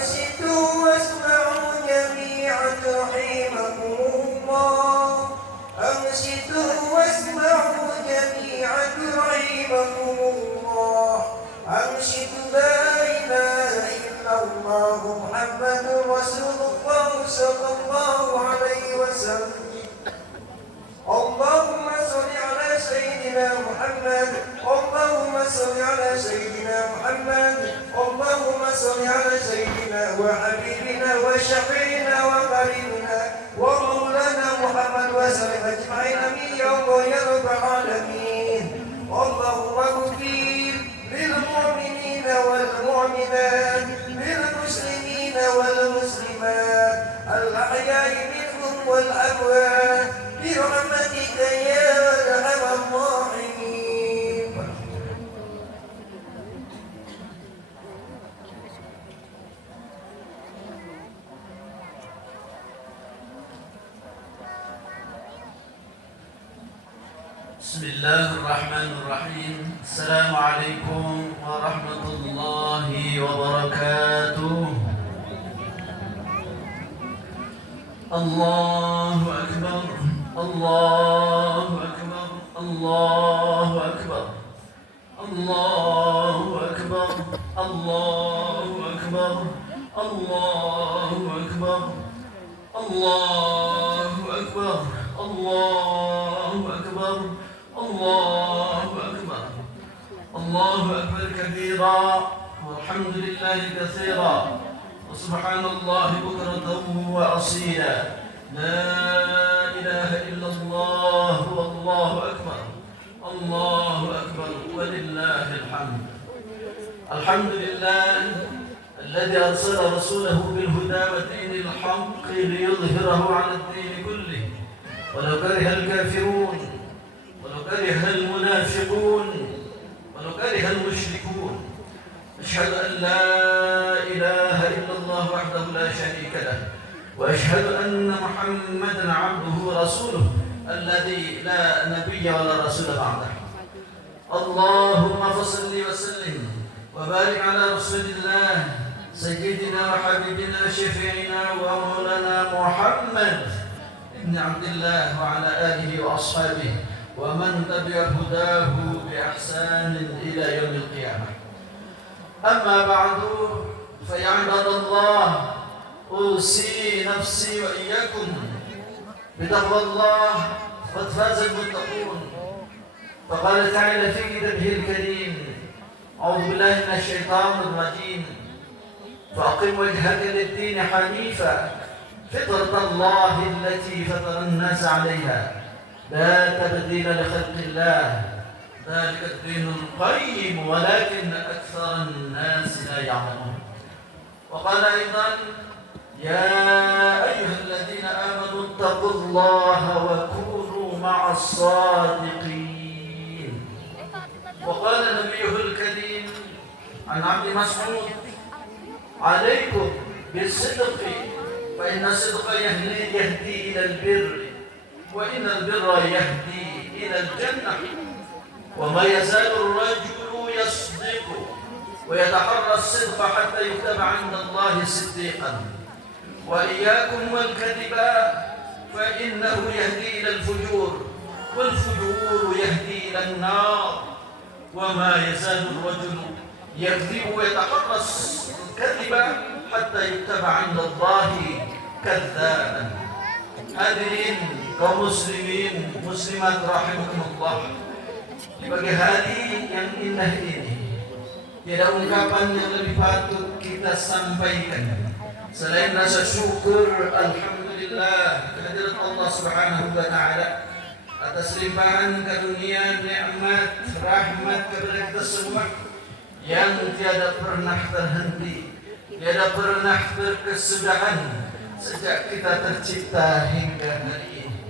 أنصتوا واسمعوا جميعا رحمكم الله. أنصتوا واسمعوا جميعا رحمكم الله. أنشدوا لا إله إلا الله محمد رسول الله صلى الله عليه وسلم. اللهم صل على سيدنا محمد. اللهم صل على سيدنا محمد. اللهم صل على سيدنا وحبيبنا وشفيعنا وقريبنا ومولانا محمد وسلم أجمعين آمين يا الله يا رب العالمين. اللهم اغفر للمؤمنين والمؤمنات للمسلمين والمسلمات الأحياء منهم والأموات برحمتك يا أرحم الراحمين. بسم الله الرحمن الرحيم. السلام عليكم ورحمة الله وبركاته. الله أكبر الله أكبر الله أكبر الله أكبر الله أكبر الله أكبر الله أكبر الله أكبر الله أكبر الله أكبر كبيرا والحمد لله كثيرا وسبحان الله بكرة وأصيلا. لا إله إلا الله والله أكبر الله أكبر ولله الحمد. الحمد لله الذي أرسل رسوله بالهدى ودين الحق ليظهره على الدين كله ولو كره الكافرون ولو كره المنافقون ولو كره المشركون. أشهد أن لا إله إلا الله وحده لا شريك له وأشهد أن محمدا عبده ورسوله الذي لا نبي ولا رسول بعده. اللهم فصل وسلم وبارك على رسول الله سيدنا وحبيبنا شفيعنا ومولانا محمد ابن عبد الله وعلى آله وأصحابه ومن تبع هداه بإحسان إلى يوم القيامة. أما بعد فيا عباد الله أوصي نفسي وإياكم بتقوى الله قد فاز المتقون. فقال تعالى في كتابه الكريم أعوذ بالله من الشيطان الرجيم فأقم وجهك للدين حنيفا فطرة الله التي فطر الناس عليها لا تبديل لخلق الله ذلك الدين القيم ولكن أكثر الناس لا يعلمون. وقال أيضا يا أيها الذين آمنوا اتقوا الله وكونوا مع الصادقين. وقال نبيه الكريم عن عبد مسعود عليكم بالصدق فإن الصدق يهدي إلى البر وإن البر يهدي إلى الجنة. وما يزال الرجل يصدق ويتحرى الصدق حتى يكتب عند الله صديقا. وإياكم والكذب فإنه يهدي إلى الفجور والفجور يهدي إلى النار. وما يزال الرجل يكذب ويتحرى الكذب حتى يكتب عند الله كذابا. Hadirin kaum muslimin muslimat rahimakumullah, di pagi hari yang indah ini tidak ungkapan yang lebih patut kita sampaikan selain rasa syukur alhamdulillah kehadirat Allah Subhanahu wa taala atas limpahan karunia nikmat rahmat kepada kita semua yang tiada pernah terhenti, tiada pernah berkesudahan sejak kita tercipta hingga hari ini.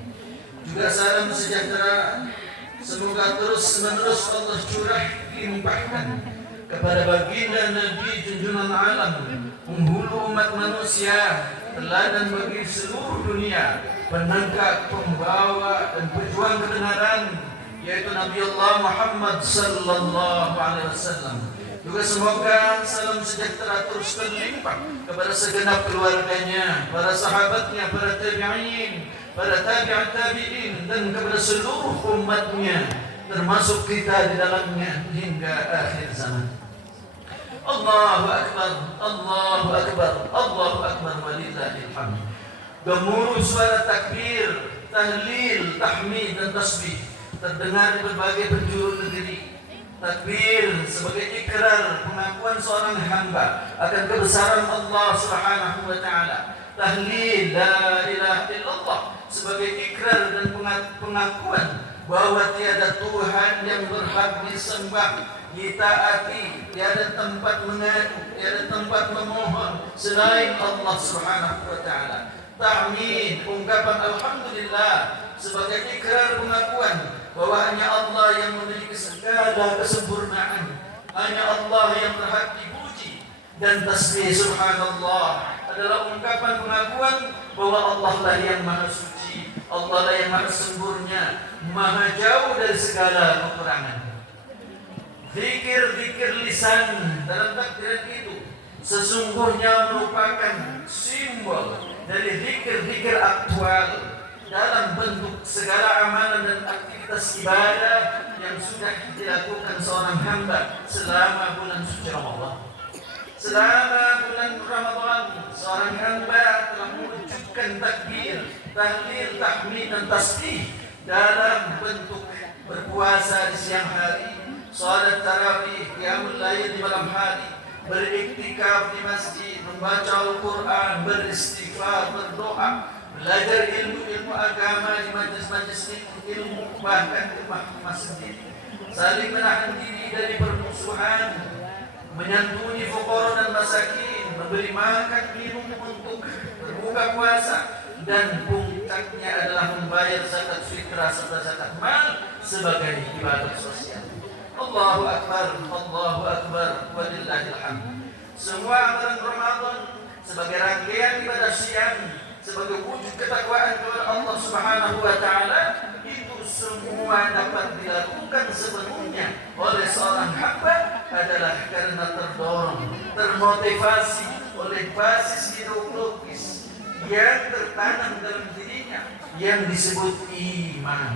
Juga salam sejahtera semoga terus menerus Allah curah limpahkan kepada baginda Nabi junjungan alam, penghulu umat manusia, teladan bagi seluruh dunia, penegak, pembawa dan pejuang kebenaran, yaitu Nabi Allah Muhammad sallallahu alaihi wasallam. Juga semoga salam sejahtera terus terlimpah kepada segenap keluarganya, para sahabatnya, para tabi'in, para tabi'at tabi'in, dan kepada seluruh umatnya, termasuk kita di dalamnya hingga akhir zaman. Allahu Akbar, Allahu Akbar, Allahu Akbar, walillahil hamd. Gemuruh suara takbir, tahlil, tahmid, dan tasbih terdengar di berbagai penjuru negeri. Takbir sebagai ikrar pengakuan seorang hamba akan kebesaran Allah Subhanahu wa taala. Tahlil la ilaha illallah sebagai ikrar dan pengakuan bahwa tiada Tuhan yang berhak disembah, ditaati, tiada tempat mengadu, tiada tempat memohon selain Allah Subhanahu wa taala. Tahmid, ungkapan alhamdulillah sebagai ikrar pengakuan bahwa hanya Allah yang memiliki segala kesempurnaan, hanya Allah yang berhak dipuji, dan tasbih subhanallah adalah ungkapan pengakuan bahwa Allah lah yang maha suci, Allah lah yang maha sempurna, maha jauh dari segala kekurangan. Zikir-zikir lisan dalam takbiran itu sesungguhnya merupakan simbol dari zikir-zikir aktual dalam bentuk segala amalan dan aktivitas ibadah yang sudah dilakukan seorang hamba selama bulan suci Ramadan. Selama bulan Ramadan, seorang hamba telah mewujudkan takbir, tahlil, tahmid, dan tasbih dalam bentuk berpuasa di siang hari, salat tarawih, qiyamul lail di malam hari, beriktikaf di masjid, membaca Al-Quran, beristighfar, berdoa, belajar ilmu-ilmu agama di majelis-majelis ilmu, bahkan di masjid, saling menahan diri dari permusuhan, menyantuni fuqara dan masakin, memberi makan minum untuk berbuka puasa, dan puncaknya adalah membayar zakat fitrah serta zakat mal sebagai ibadah sosial. Allahu Akbar, Allahu Akbar, walillahil hamd. Semua amalan Ramadan sebagai rangkaian ibadah siang, sebagai wujud ketakwaan kepada Allah Subhanahu wa taala, itu semua dapat dilakukan sepenuhnya oleh seorang hamba adalah karena terdorong, termotivasi oleh basis ideologis yang tertanam dalam dirinya yang disebut iman.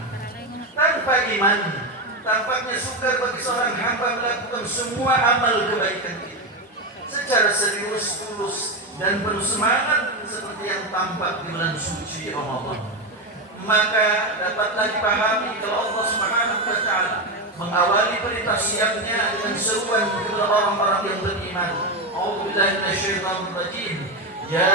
Tanpa iman, tampaknya sukar bagi seorang hamba melakukan semua amal kebaikan itu secara serius, tulus, dan penuh semangat seperti yang tampak di bulan suci Ramadan. Maka dapatlah dipahami kalau Allah Subhanahu wa taala mengawali perintah siangnya dengan seruan kepada orang-orang yang beriman. A'udzubillahi minasyaitonir rajim. Ya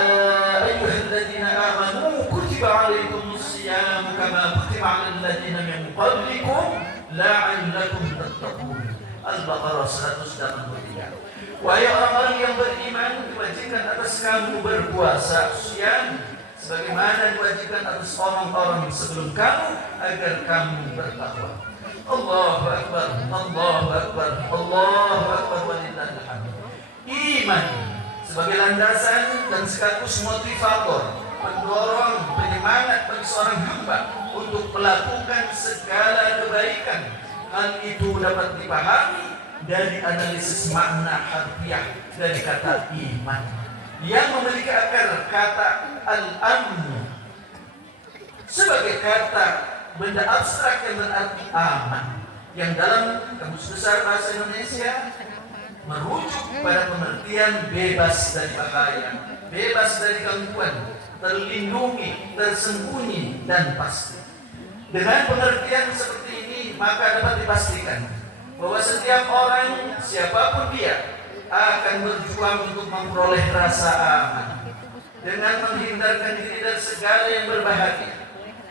ayyuhalladzina amanu kutiba 'alaikumus shiyam kama kutiba 'alal ladzina min qablikum la'allakum tattaqun. Al-Baqarah 183. Wahai orang-orang yang beriman, diwajibkan atas kamu berpuasa siang sebagaimana diwajibkan atas orang-orang sebelum kamu agar kamu bertakwa. Allahu Akbar, Allahu Akbar, Allahu Akbar, walillahil hamd. Iman sebagai landasan dan sekaligus motivator, pendorong, penyemangat bagi seorang hamba untuk melakukan segala kebaikan. Hal itu dapat dipahami dari analisis makna harfiah dari kata iman yang memiliki akar kata al-amn sebagai kata benda abstrak yang berarti aman, yang dalam Kamus Besar Bahasa Indonesia merujuk pada pengertian bebas dari bahaya, bebas dari gangguan, terlindungi, tersembunyi, dan pasti. Dengan pengertian seperti ini, maka dapat dipastikan bahwa setiap orang, siapapun dia, akan berjuang untuk memperoleh rasa aman dengan menghindarkan diri dari segala yang berbahaya,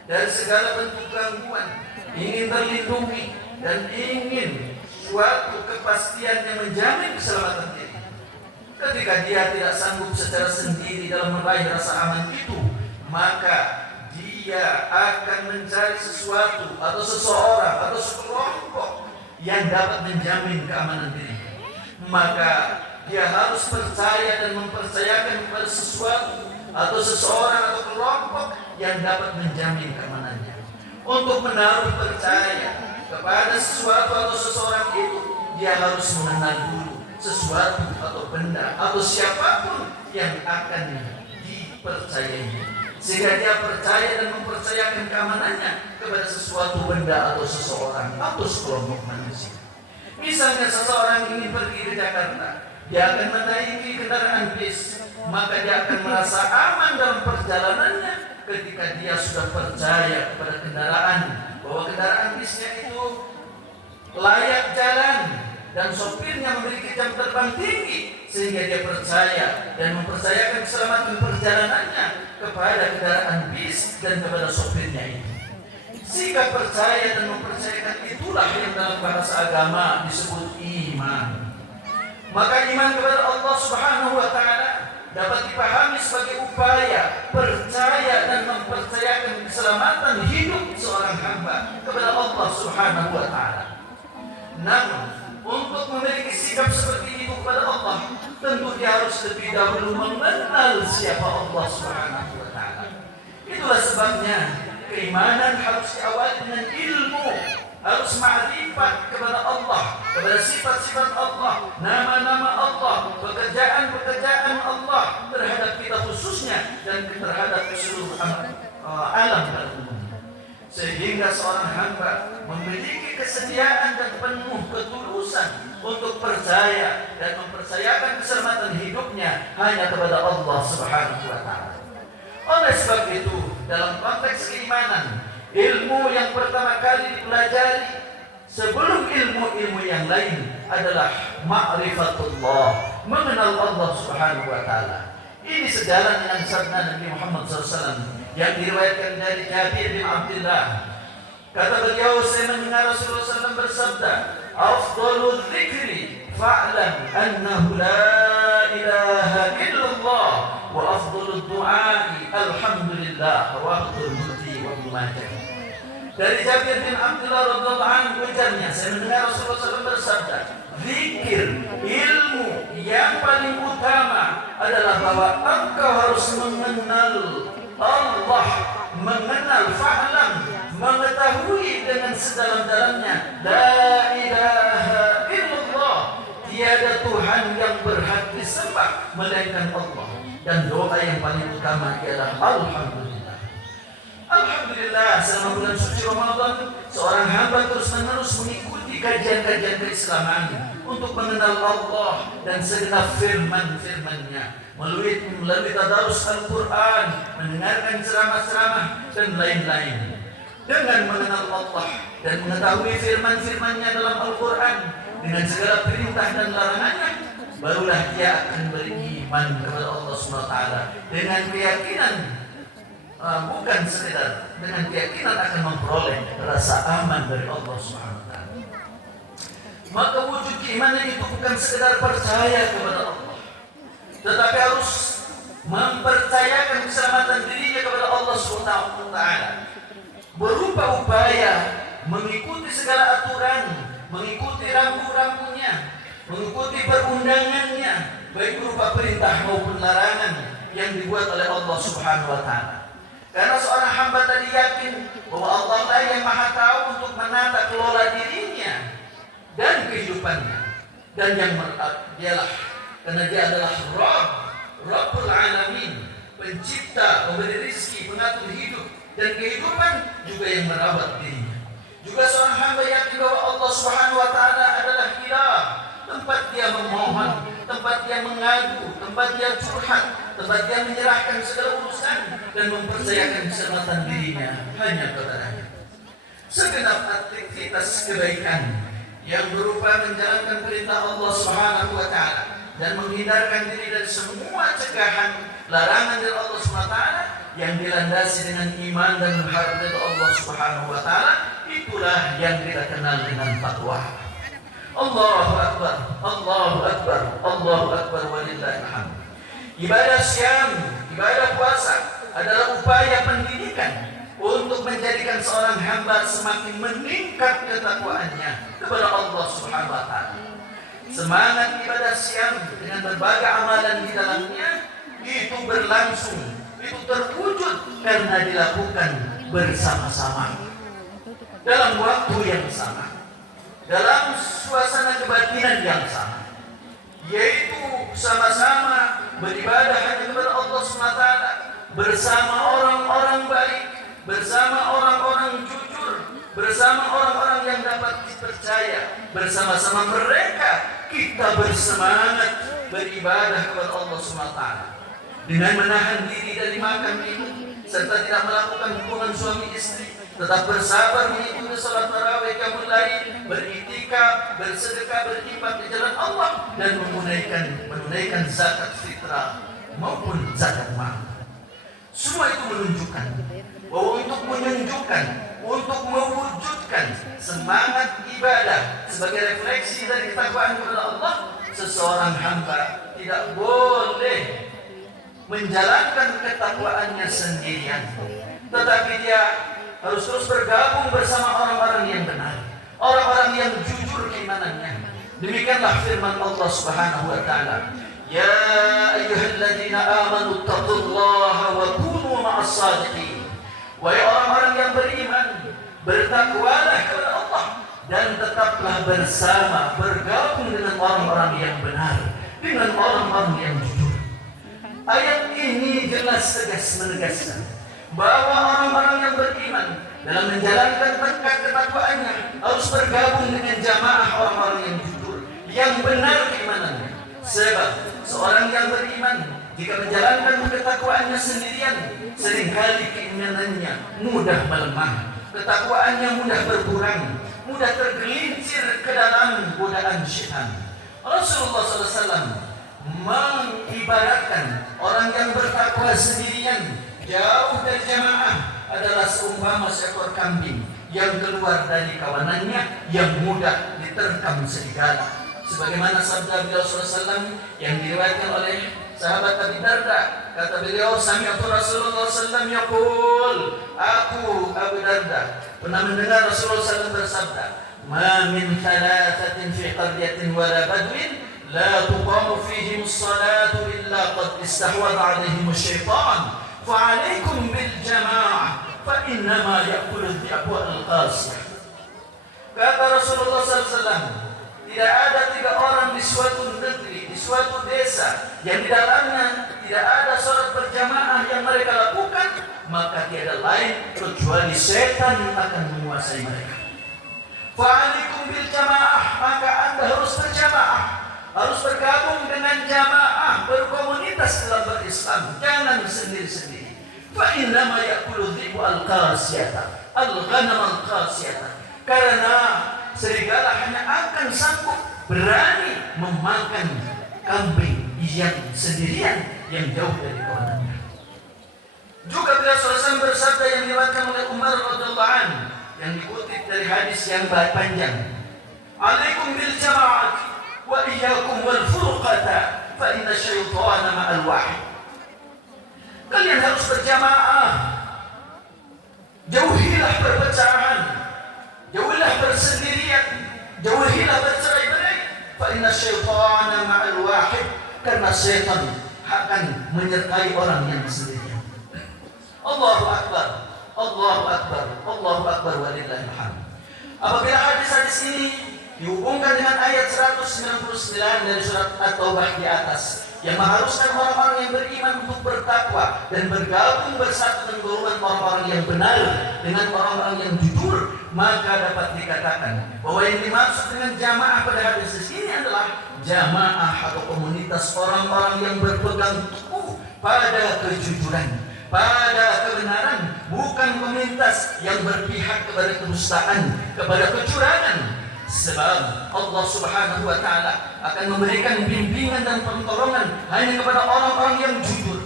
dari segala bentuk gangguan, ingin terlindungi dan ingin suatu kepastian yang menjamin keselamatan diri. Ketika dia tidak sanggup secara sendiri dalam meraih rasa aman itu, maka dia akan mencari sesuatu atau seseorang atau sekelompok yang dapat menjamin keamanan diri. Maka dia harus percaya dan mempercayakan kepada sesuatu atau seseorang atau kelompok yang dapat menjamin keamanannya. Untuk menaruh percaya kepada sesuatu atau seseorang itu, dia harus mengenal dulu sesuatu atau benda atau siapapun yang akan dipercayai, sehingga dia percaya dan mempercayakan keamanannya kepada sesuatu benda atau seseorang atau sekelompok manusia. Misalnya seseorang ingin pergi ke Jakarta, dia akan menaiki kendaraan bis, maka dia akan merasa aman dalam perjalanannya ketika dia sudah percaya kepada kendaraan, bahwa kendaraan bisnya itu layak jalan dan sopirnya memiliki jam terbang tinggi, sehingga dia percaya dan mempercayakan keselamatan perjalanannya kepada kendaraan bis dan kepada sopirnya itu. Sikap percaya dan mempercayakan itulah yang dalam bahasa agama disebut iman. Maka iman kepada Allah Subhanahu wa taala dapat dipahami sebagai upaya percaya dan mempercayakan keselamatan hidup seorang hamba kepada Allah Subhanahu wa taala. Namun, untuk memiliki sikap seperti itu kepada Allah, tentu dia harus lebih dahulu mengenal siapa Allah Subhanahu wa taala. Itulah sebabnya keimanan harus diawali dengan ilmu, harus ma'rifat kepada Allah, kepada sifat-sifat Allah, nama-nama Allah, pekerjaan-pekerjaan Allah terhadap kita khususnya dan terhadap seluruh alam dan umum. Sehingga seorang hamba memiliki kesediaan dan penuh ketulusan untuk percaya dan mempercayakan keselamatan hidupnya hanya kepada Allah Subhanahu wa taala. Oleh sebab itu, dalam konteks keimanan, ilmu yang pertama kali dipelajari sebelum ilmu-ilmu yang lain adalah ma'rifatullah, mengenal Allah Subhanahu wa taala. Ini sejalan dengan sabda Nabi Muhammad SAW yang diriwayatkan dari Jabir bin Abdullah. Kata beliau, saya mendengar Rasulullah SAW bersabda, "Afdalul dzikri fa'lam annahu la ilaha illallah wa afdalud du'ai alhamdulillah." Rawahu Tirmidzi wa Ibnu Majah. Dari Jabir bin Abdullah radhiyallahu anhu ujarnya, saya mendengar Rasulullah SAW bersabda, zikir, ilmu yang paling utama adalah bahwa engkau harus mengenal Allah, mengenal fa'lam, mengetahui dengan sedalam-dalamnya la ilaha illallah, tiada Tuhan yang berhak disembah melainkan Allah, dan doa yang paling utama ialah alhamdulillah. Alhamdulillah, selama bulan suci Ramadan seorang hamba terus-menerus mengikuti kajian-kajian keislaman untuk mengenal Allah dan segenap firman-firman-Nya melalui tadarus Al-Quran, mendengarkan ceramah-ceramah dan lain-lain. Dengan mengenal Allah dan mengetahui firman-firman-Nya dalam Al-Quran dengan segala perintah dan larangannya, barulah dia akan beriman kepada Allah SWT dengan keyakinan, bukan sekedar dengan keyakinan akan memperoleh rasa aman dari Allah SWT. Maka wujud keimanan itu bukan sekedar percaya kepada Allah, tetapi harus mempercayakan keselamatan dirinya kepada Allah SWT berupa upaya mengikuti segala aturan, mengikuti rambu-rambunya, mengikuti perundangannya, baik berupa perintah maupun larangan yang dibuat oleh Allah Subhanahu wa taala. Karena seorang hamba tadi yakin bahwa Allah lah yang Maha Tahu untuk menata kelola dirinya dan kehidupannya, dan yang dialah, karena dia adalah Rabbul Alamin, pencipta, pemberi rezeki, pengatur hidup dan kehidupan, juga yang merawat dirinya. Juga seorang hamba yakin bahwa Allah Subhanahu wa taala adalah ilah, tempat dia memohon, tempat dia mengadu, tempat dia curhat, tempat dia menyerahkan segala urusan dan mempercayakan keselamatan dirinya hanya kepadanya. Segenap aktivitas kebaikan yang berupa menjalankan perintah Allah Subhanahu wa taala dan menghindarkan diri dari semua cegahan larangan dari Allah Subhanahu wa taala yang dilandasi dengan iman dan menghargai Allah Subhanahu wa taala, itulah yang kita kenal dengan takwa. Allahu akbar, Allahu akbar, Allahu akbar walillahil hamd. Ibadah syam, ibadah puasa adalah upaya pendidikan untuk menjadikan seorang hamba semakin meningkat ketakwaannya kepada Allah Subhanahu wa taala. Semangat ibadah syam dengan berbagai amalan di dalamnya itu berlangsung, itu terwujud karena dilakukan bersama-sama dalam waktu yang sama, dalam suasana kebatinan yang sama. yaitu sama-sama beribadah hanya kepada Allah SWT, bersama orang-orang baik, bersama orang-orang jujur, bersama orang-orang yang dapat dipercaya. Bersama-sama mereka kita bersemangat beribadah kepada Allah SWT dengan menahan diri dari makan minum serta tidak melakukan hubungan suami istri, tetap bersabar mengikuti salat tarawih, qiyamul lail, beriktikaf, bersedekah, berinfak di jalan Allah, dan menunaikan zakat fitrah maupun zakat mal. Semua itu menunjukkan bahwa untuk mewujudkan semangat ibadah sebagai refleksi dari ketakwaan kepada Allah, seseorang hamba tidak boleh menjalankan ketakwaannya sendirian, tetapi dia harus terus bergabung bersama orang-orang yang benar, orang-orang yang jujur keimanannya. Demikianlah firman Allah Subhanahu wa taala, "Ya ayyuhalladzina amanu taqullaha wa kunu ma'as shadiqin." Wahai orang-orang yang beriman, bertakwalah kepada Allah dan tetaplah bersama, bergabung dengan orang-orang yang benar, dengan orang-orang yang jujur. Ayat ini jelas tegas menegaskan bahwa orang-orang yang beriman dalam menjalankan ketakwaannya harus bergabung dengan jamaah orang-orang yang jujur, yang benar keimanannya. Sebab seorang yang beriman jika menjalankan ketakwaannya sendirian, seringkali keimanannya mudah melemah, ketakwaannya mudah berkurang, mudah tergelincir ke dalam godaan syaitan. Rasulullah SAW mengibaratkan orang yang bertakwa sendirian jauh dari jamaah adalah seumpama seekor kambing yang keluar dari kawanannya yang mudah diterkam serigala. Sebagaimana sabda beliau SAW yang diriwayatkan oleh sahabat Abi Darda, kata beliau, sami'tu Rasulullah SAW yaqul, aku Abu Darda pernah mendengar Rasulullah SAW bersabda, ma min thalathatin fi qaryatin wala badwin la tuqamu fihim as-salatu illa qad istahwadha 'alaihim asy-syaitan fa'alaikum bil jama'ah fa innama ya'kulu dhi'bu al-qasiyah. Kata Rasulullah SAW, tidak ada tiga orang di suatu negeri, di suatu desa yang di dalamnya tidak ada sholat berjamaah yang mereka lakukan, maka tiada lain kecuali setan yang akan menguasai mereka. Fa'alaikum bil jamaah, maka Anda harus berjamaah, harus bergabung dengan jamaah, berkomunitas dalam berislam, jangan sendiri-sendiri. Fa innama ya'kulu dhi'bu al-qasiyata, al-ghanam al-qasiyata. Karena serigala hanya akan sanggup berani memakan kambing yang sendirian yang jauh dari kawanannya. Juga beliau SAW bersabda yang diriwayatkan oleh Umar radhiyallahu anhu yang dikutip dari hadis yang panjang. Alaikum bil jama'ati wa iyyakum wal furqata fa inna syaitana ma'al wahid. Kalian harus berjamaah. Jauhilah perpecahan. Jauhilah bersendirian, jauhilah bercerai-berai. Fa inna syaitana ma'al wahid, karena setan akan menyertai orang yang sendirian. Allahu akbar, Allahu akbar, Allahu akbar walillahil hamd. Apabila hadis-hadis ini dihubungkan dengan ayat 199 dari surat At-Taubah di atas yang mengharuskan orang-orang yang beriman untuk bertakwa dan bergabung bersatu dengan golongan orang-orang yang benar, dengan orang-orang yang jujur, maka dapat dikatakan bahwa yang dimaksud dengan jamaah pada hadis ini adalah jamaah atau komunitas orang-orang yang berpegang teguh pada kejujuran, pada kebenaran, bukan komunitas yang berpihak kepada kedustaan, kepada kecurangan. Sebab Allah Subhanahu wa taala akan memberikan bimbingan dan pertolongan hanya kepada orang-orang yang jujur,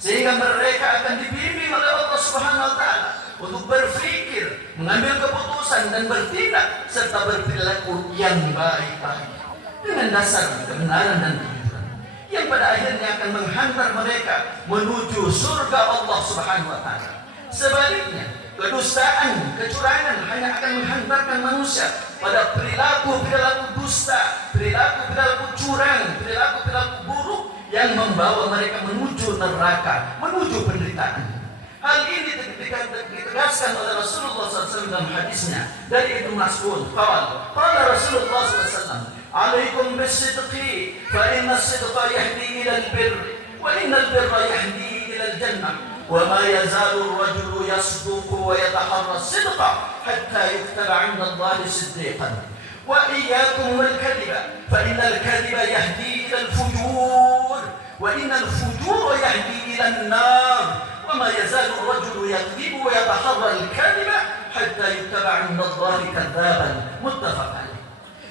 sehingga mereka akan dibimbing oleh Allah Subhanahu wa taala untuk berpikir, mengambil keputusan dan bertindak serta berperilaku yang baik-baik dengan dasar kebenaran dan kejujuran yang pada akhirnya akan menghantar mereka menuju surga Allah Subhanahu wa taala. Sebaliknya, kedustaan, kecurangan hanya akan menghantarkan manusia pada perilaku-perilaku dusta, perilaku-perilaku curang, perilaku-perilaku buruk yang membawa mereka menuju neraka, menuju penderitaan. Hal ini ditegaskan oleh Rasulullah SAW dalam hadisnya dari Ibnu Mas'ud. Qala Rasulullah SAW, عليكم بالصدق فإن الصدق يهدي إلى البر وإن البر يهدي إلى الجنة وما يزال الرجل يصدق ويتحرى الصدق حتى يكتب عند الله صديقا وإياكم والكذب فإن الكذب يهدي إلى الفجور وإن الفجور يهدي إلى النار وما يزال الرجل يكذب ويتحرى الكذب حتى يكتب عند الله كذابا متفق عليه.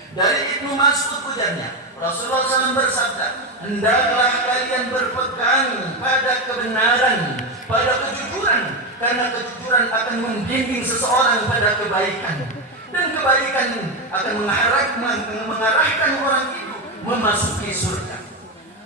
Dari Ibnu Mas'ud ujarnya, Rasulullah SAW bersabda, hendaklah kalian berpegang pada kebenaran, pada kejujuran, karena kejujuran akan membimbing seseorang pada kebaikan, dan kebaikan akan mengarahkan orang itu memasuki surga.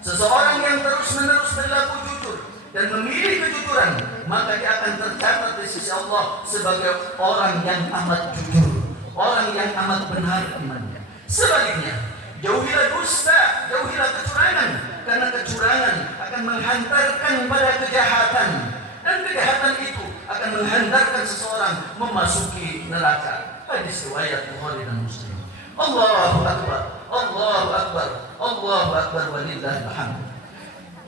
Seseorang yang terus-menerus berlaku jujur dan memilih kejujuran, maka dia akan tercatat di sisi Allah sebagai orang yang amat jujur, orang yang amat benar imannya. Sebaliknya, jauhilah dusta, jauhilah kecurangan, karena kecurangan akan menghantarkan pada kejahatan, dan kejahatan itu akan menghantarkan seseorang memasuki neraka. Hadis riwayat Bukhari dan Muslim. Allahu Akbar, Allahu Akbar, Allahu Akbar, walillahil hamd.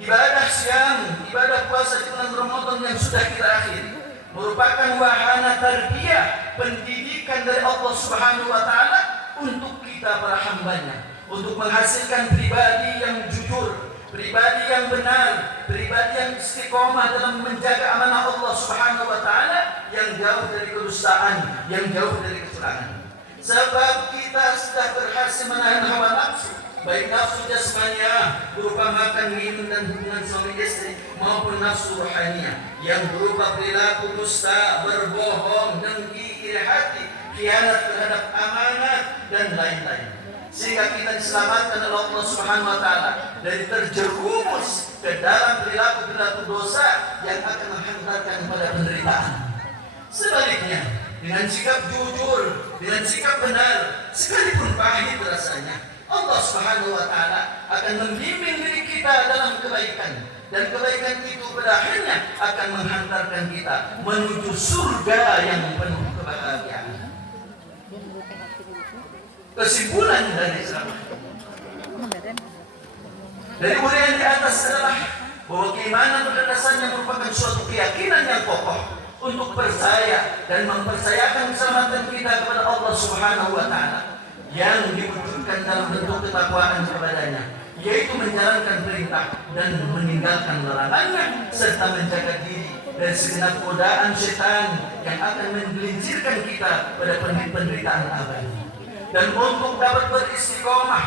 Ibadah siam, ibadah puasa di bulan Ramadan yang sudah kita akhiri merupakan wahana tarbiyah, pendidikan dari Allah Subhanahu wa taala untuk kita para hambanya, untuk menghasilkan pribadi yang jujur, pribadi yang benar, pribadi yang istiqomah dalam menjaga amanah Allah Subhanahu wa taala, yang jauh dari kedustaan, yang jauh dari kecurangan. Sebab kita sudah berhasil menahan hawa nafsu, baik nafsu jasmania berupa makan, minum dan hubungan suami istri, maupun nafsu rohania yang berupa perilaku dusta, berbohong, dengki, iri hati, khianat terhadap amanat dan lain-lain. Sehingga kita diselamatkan oleh Allah Subhanahu wa taala dari terjerumus ke dalam perilaku-perilaku dosa yang akan menghantarkan pada penderitaan. Sebaliknya, dengan sikap jujur, dengan sikap benar, sekalipun pahit rasanya, Allah Subhanahu wa taala akan membimbing diri kita dalam kebaikan, dan kebaikan itu pada akhirnya akan menghantarkan kita menuju surga yang penuh kebahagiaan. Kesimpulan dari ceramah dari uraian di atas adalah bahwa keimanan pada dasarnya merupakan suatu keyakinan yang kokoh untuk percaya dan mempercayakan keselamatan kita kepada Allah Subhanahu wa taala yang diwujudkan dalam bentuk ketakwaan kepadanya, yaitu menjalankan perintah dan meninggalkan larangannya, serta menjaga diri dari segenap godaan setan yang akan menggelincirkan kita pada penderitaan abadi. Dan untuk dapat beristiqomah,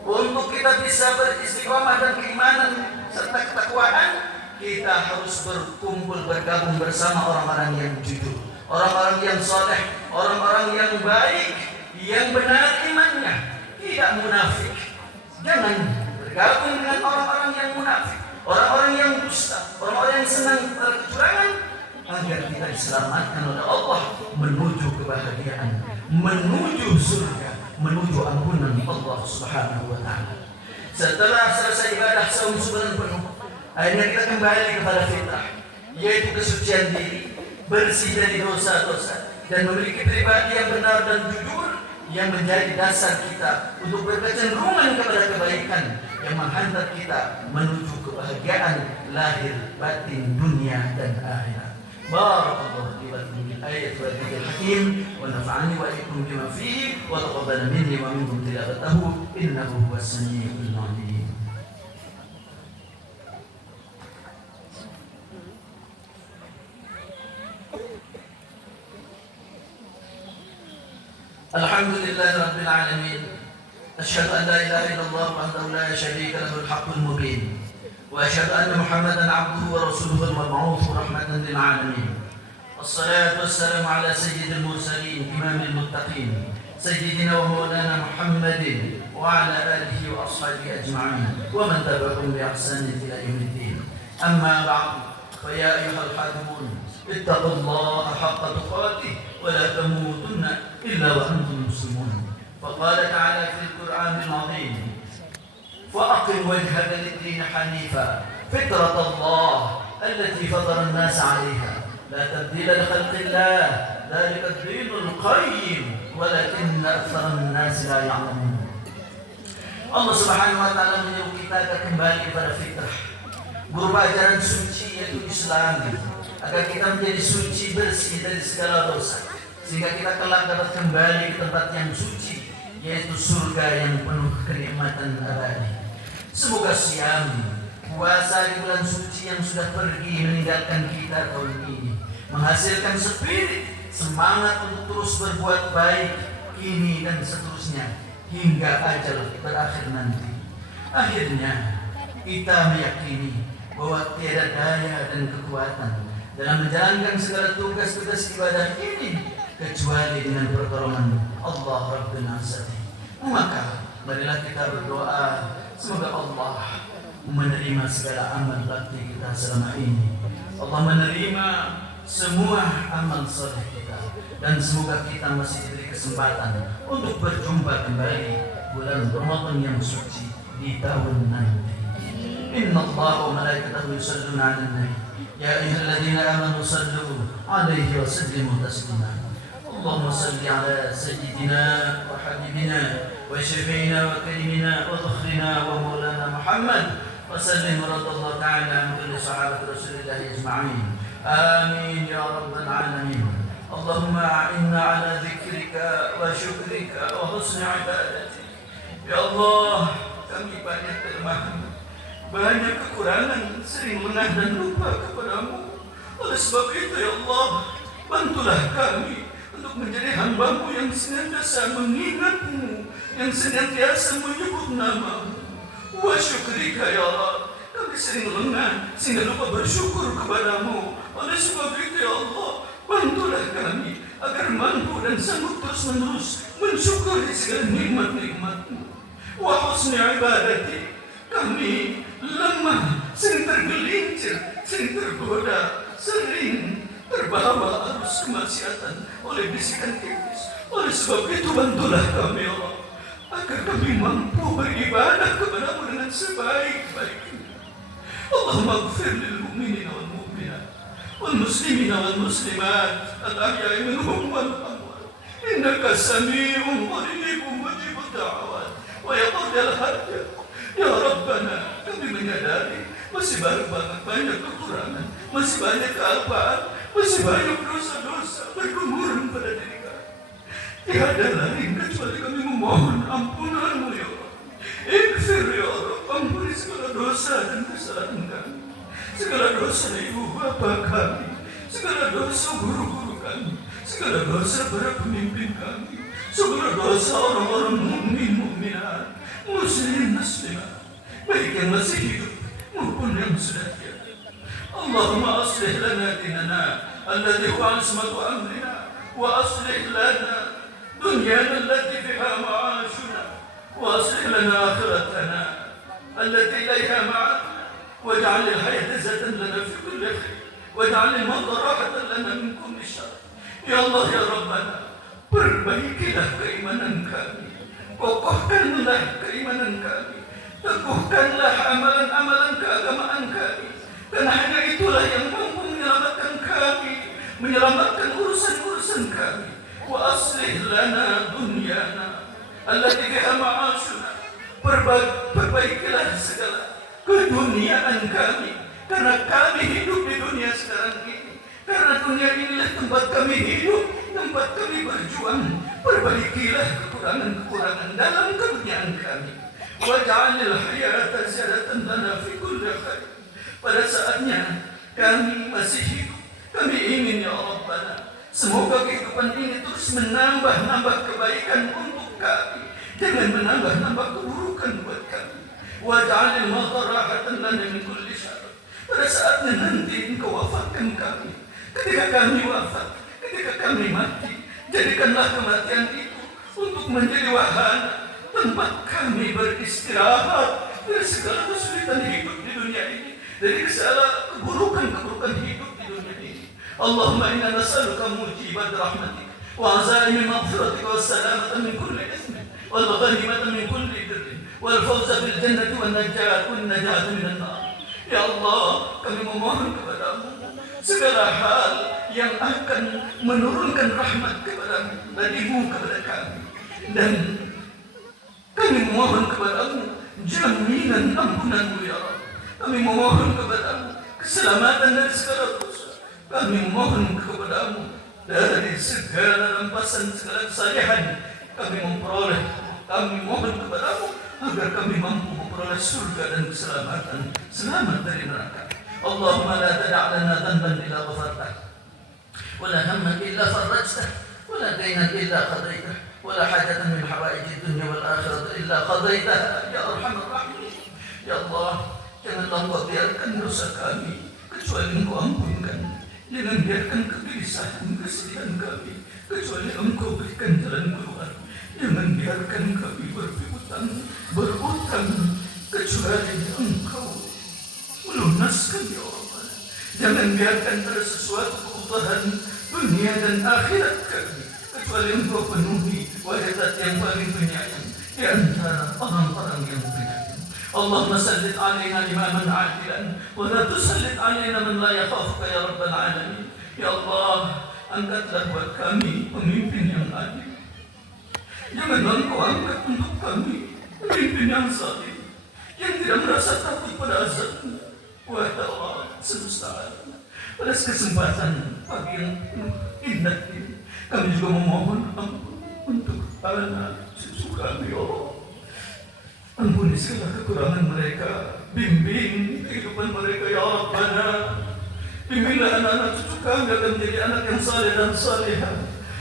untuk kita bisa beristiqomah dan keimanan serta ketakwaan, kita harus berkumpul, bergabung bersama orang-orang yang jujur, orang-orang yang soleh, orang-orang yang baik, yang benar imannya, tidak munafik. Jangan bergabung dengan orang-orang yang munafik, orang-orang yang dusta, orang-orang yang senang kecurangan, agar kita diselamatkan oleh Allah menuju kebahagiaan, menuju surga, menuju ampunan Allah Subhanahu wa taala. Setelah selesai ibadah saum sebulan penuh, akhirnya kita kembali kepada fitrah, yaitu kesucian diri, bersih dari dosa-dosa, dan memiliki pribadi yang benar dan jujur yang menjadi dasar kita untuk berkecenderungan kepada kebaikan yang menghantar kita menuju kebahagiaan lahir batin dunia dan akhirat. Barakallahu li wa lakum bil ayati wal dhikril hakim wa nafa'ani wa iyyakum bima fihi wa taqabbal minni wa minkum tilawatahu innahu huwas samiul 'alim. Alhamdulillahi rabbil alamin. Asyhadu an la ilaha illallah wahdahu la syarika lahu al-haqqul mubin. وأشهد أن محمدا عبده ورسوله المبعوث رحمة للعالمين. والصلاة والسلام على سيد المرسلين إمام المتقين سيدنا ومولانا محمد وعلى آله وأصحابه أجمعين ومن تبعهم بإحسان إلى يوم الدين. أما بعد فيا أيها الحاكمون اتقوا الله حق تقاته ولا تموتن إلا وأنتم مسلمون. فقال تعالى في القرآن العظيم: فأقم وجهك للدين حنيفا فطرة الله التي فطر الناس عليها لا تبديل لخلق الله ذلك الدين القيم walakinna aktsaran nasi la ya'lamun. Allah Subhanahu wa taala menyuruh kita agar kembali kepada fitrah, berupa ajaran suci yaitu Islam, agar kita menjadi suci bersih dari segala dosa, sehingga kita kelak dapat kembali ke tempat yang suci, yaitu surga yang penuh kenikmatan abadi. Semoga Syam, puasa di bulan suci yang sudah pergi meninggalkan kita tahun ini, menghasilkan spirit semangat untuk terus berbuat baik kini dan seterusnya hingga ajal berakhir nanti. Akhirnya kita meyakini bahwa tiada daya dan kekuatan dalam menjalankan segala tugas-tugas ibadah ini kecuali dengan pertolongan Allah Rabbul Alamin. Maka marilah kita berdoa semoga Allah menerima segala amal bakti kita selama ini. Allah menerima semua amal soleh kita, dan semoga kita masih diberi kesempatan untuk berjumpa kembali bulan Ramadan yang suci di tahun nanti. Inna Allah wa malaikatahu yusalluna 'alan nabi ya ayyuhalladzina amanu sallu 'alaihi wa sallimu taslima. Allahumma salli 'ala sayyidina wa habibina wa syafi'ina wa karimina wa dhukhrina wa maulana Muhammad wa sallim radallahu ta'ala an kulli sahabati Rasulillah ajma'in. Amin ya rabbal alamin. Allahumma a'inna 'ala dzikrika wa syukrika wa husni ibadatik. Ya Allah, kami banyak kelemahan, banyak kekurangan, sering lengah dan lupa kepadamu. Oleh sebab itu ya Allah, bantulah kami untuk menjadi hamba-Mu yang senantiasa mengingat-Mu, yang senantiasa menyebut nama-Mu. Wa syukrika ya Allah, kami sering lengah sehingga lupa bersyukur kepadamu. Oleh sebab itu ya Allah, bantulah kami agar mampu dan sanggup terus-menerus mensyukuri segala nikmat-nikmat-Mu. Wa husni ibadati, kami lemah, sering tergelincir, sering tergoda, sering terbawa arus kemaksiatan oleh bisikan iblis. Oleh sebab itu bantulah kami ya Allah, agar kami mampu beribadah kepadamu dengan sebaik-baiknya. Allahumma ighfir lil mu'minina wal mu'minat wal muslimina wal muslimat al-ahya'i minhum wal amwat, innaka sami'un qaribun mujibud da'awat wa yaqdil hajat. Ya Rabbana, kami menyadari masih banyak kekurangan, masih banyak kealpaan, masih banyak dosa-dosa bergumuran pada diri kami. Tiada lain kecuali kami memohon ampunan-Mu ya Allah. Ighfir ya Allah, ampuni segala dosa dan kesalahan kami, segala dosa ibu bapa kami, segala dosa guru-guru kami, segala dosa para pemimpin kami, segala dosa orang-orang mukmin mukminat, muslim muslimat, baik yang masih hidup maupun yang sudah tiada. Allahumma aslih lana dinana alladhi huwa ismatu amrina, wa aslih lana dunyana allati fiha ma'ashuna, wa aslih lana akhiratana allati ilayha ma'adna, waj'al al-hayata zatan lana fi kulli khair, waj'al al-mauta rahatan lana min kulli syarr. Ya Allah ya Rabbana, perbaikilah keimanan kami, kokohkanlah keimanan kami, teguhkanlah amalan-amalan keagamaan kami, karena hanya itulah yang mampu menyelamatkan kami, menyelamatkan urusan-urusan kami. Wa aslih lana dunyana allati fiha ma'ashuna, perbaikilah segala keduniaan kami, karena kami hidup di dunia sekarang ini, karena dunia inilah tempat kami hidup, tempat kami berjuang. Perbaikilah kekurangan-kekurangan dalam keduniaan kami. Waj'alil hayata ziyadatan lana fi kulli khair. Pada saatnya kami masih hidup, kami ingin ya Rabbana, semoga kehidupan ini terus menambah kebaikan untuk kami, jangan menambah keburukan buat kami. Waj'alil mauta rahatan lana min kulli syarr. Pada saatnya nanti Engkau wafatkan kami, ketika kami wafat, ketika kami mati, jadikanlah kematian itu untuk menjadi wahana tempat kami beristirahat dari segala kesulitan hidup di dunia ini, dari segala keburukan hidup di dunia ini. Allahumma inna nas'aluka mujibat rahmatik wa azaimi maghfiratik wa salamata min kulli ismin wal ghanimata min kulli birrin wal fawza bil jannati wan najata minan nar. Ya Allah, kami memohon kepadamu segala hal yang akan menurunkan rahmat kepada darimu kepada kami, dan kami memohon kepadamu jaminan ampunanmu ya Allah. Kami memohon kepadamu keselamatan dari segala dosa. Kami memohon kepadamu dari segala rampasan, segala kesalahan kami memperoleh. Kami mohon kepadamu agar kami mampu memperoleh surga dan keselamatan, selamat dari neraka. Allahumma la tada' lana dhanban illa ghafartah, wa la hamman illa farajtah, wa la daynan illa qadaitah, wa la hajatan min hawaijid dunya wal akhirah illa qadaitah ya arhamar rahimin. Ya Allah, janganlah Engkau biarkan dosa kami kecuali Engkau ampunkan. Jangan biarkan kegelisahan, kesedihan kami kecuali Engkau berikan jalan keluar. Jangan biarkan kami berutang kecuali Engkau melunaskan ya Allah. Jangan biarkan ada sesuatu kebutuhan dunia dan akhirat kami kecuali Engkau penuhi, wahai Zat yang paling penyayang di antara orang-orang yang penyayang. Allahumma sallit alaina imaman adilan wa la tusallit alaina man la yakhafuka ya rabbal alamin. Ya Allah, angkatlah buat kami pemimpin yang adil. Janganlah Engkau angkat untuk kami pemimpin yang zalim, yang tidak merasa takut pada azab-Mu. Wahai Allah semesta alam, pada kesempatan pagi yang indah ini, kami juga memohon ampun untuk anak cucu kami, ya Allah. Ampuni segala kekurangan mereka, bimbing kehidupan mereka, ya Rabbana. Bimbinglah anak-anak cucu kami akan menjadi anak yang saleh dan salihah.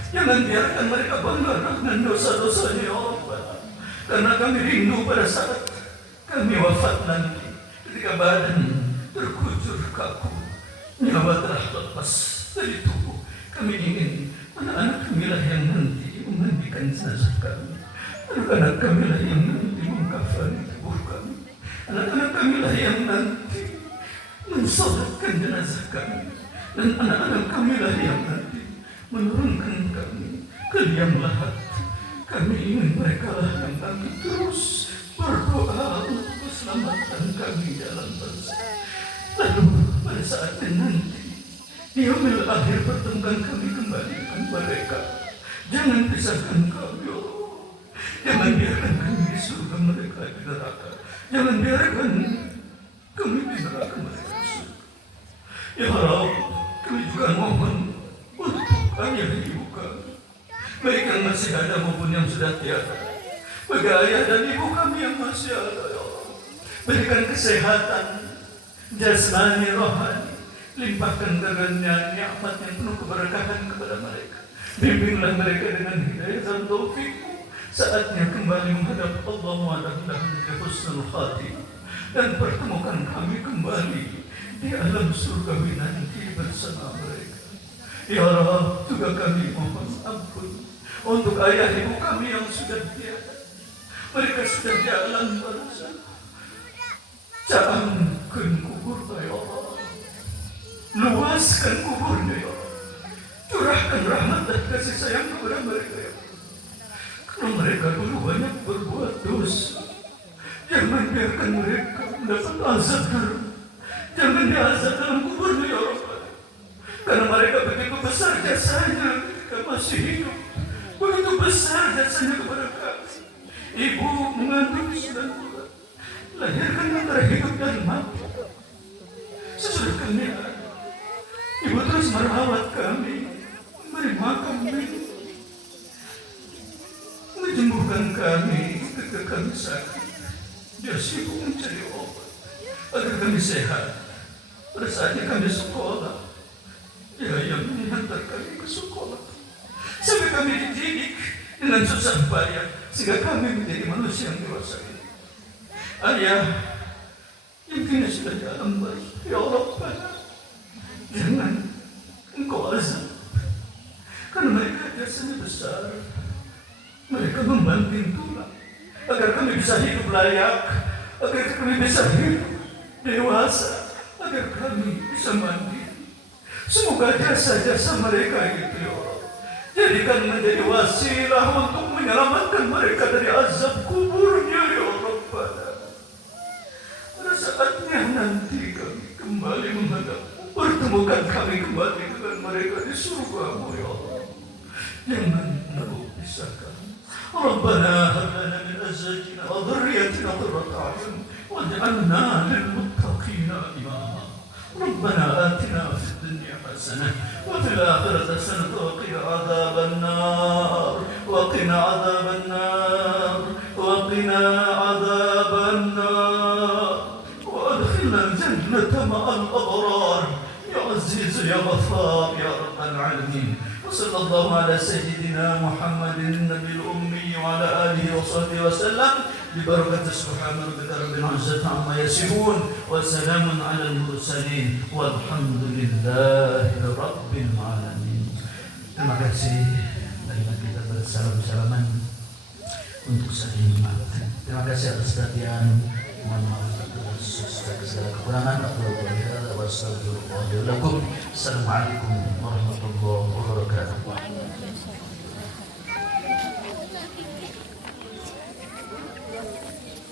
Jangan biarkan mereka bangga dengan dosa-dosanya, ya Rabbana. Karena kami rindu pada saat kami wafat nanti, ketika badan terkujur kaku, nyawa telah lepas dari tubuh. Kami ingin anak-anak kamilah yang nanti memandikan jenazah kami. Anak-anak kamilah yang nanti mengkafani tubuh kami. Anak-anak kamilah yang nanti mensolatkan jenazah kami. Dan anak-anak kamilah yang nanti menurunkan kami ke liang lahat. Kami ingin mereka lah yang kami terus berdoa untuk keselamatan kami dalam bangsa. Lalu pada saat nanti di yaumil akhir pertemukan kami kembali dengan mereka. Jangan pisahkan kami, ya Allah. Jangan biarkan kami di surga mereka di neraka. Jangan biarkan kami di neraka mereka di surga. Ya Allah, kami juga mohon untuk ayah ibu kami, baik yang masih ada maupun yang sudah tiada. Bagi ayah dan ibu kami yang masih ada, ya Allah, berikan kesehatan jasmani rohani, limpahkan karunia nikmat yang penuh keberkahan kepada mereka. Bimbinglah mereka dengan hidayah dan taufik-Mu. Saatnya kembali menghadap Allah mudah-mudahan ke husnul khatimah, dan pertemukan kami kembali di alam surgawi nanti bersama mereka. Ya Allah, juga kami mohon ampun untuk ayah ibu kami yang sudah tiada. Mereka sudah di alam barzakh. Caangkan kuburnya, ya Allah. Luaskan kuburnya, ya Allah. Curahkan rahmat dan kasih sayang kepada mereka, ya Allah. Karena mereka dulu banyak berbuat dosa. Jangan biarkan mereka mendapat azab dalam. Jangan diazab dalam kuburnya, ya Allah. Karena mereka begitu besar jasanya ketika masih hidup. Begitu besar jasanya kepada kami. Ibu mengandung 9 bulan, lahirkan antara hidup dan mati. Sesudah kami ada, ibu terus merawat kami, memberi makan minum, menyembuhkan kami ketika kami sakit. Dia sibuk mencari obat agar kami sehat. Pada saatnya kami sekolah, dia yang mengantar kami ke sekolah. Sampai kami dididik dengan susah payah sehingga kami menjadi manusia yang dewasa ini. Ayah yang kini sudah di alam barzakh, ya Allah, jangan Engkau azab, karena mereka jasanya besar. Mereka membanting tulang agar kami bisa hidup layak, agar kami bisa hidup dewasa, agar kami bisa mandiri. Semoga jasa-jasa mereka itu, ya Allah, jadikan menjadi wasilah untuk menyelamatkan mereka dari azab kuburnya, ya Rabbana. Pada saatnya nanti kami kembali menghadap, pertemukan kami kembali dengan mereka di surga-Mu ya Allah. Jangan Engkau pisahkan. Rabbana hab lana min azwajina wa dhurriyyatina qurrata a'yun waj'alna lil muttaqina imama. ربنا آتنا في الدنيا حسنة وفي الآخرة حسنة وقنا عذاب النار وقنا عذاب النار وقنا عذاب النار وأدخلنا الجنة مع الأبرار يا عزيز يا غفار يا رب العالمين. وصلى الله على سيدنا محمد النبي الأمي وعلى آله وصحبه وسلم ببركة سبحان ربك رب العزة عما يصفون وسلام على المرسلين والحمد لله رب العالمين. Terima kasih. Marilah kita bersalam-salaman untuk saling memaafkan. Terima kasih atas perhatian. Mohon maaf atas segala kekurangan. Assalamualaikum warahmatullahi wabarakatuh.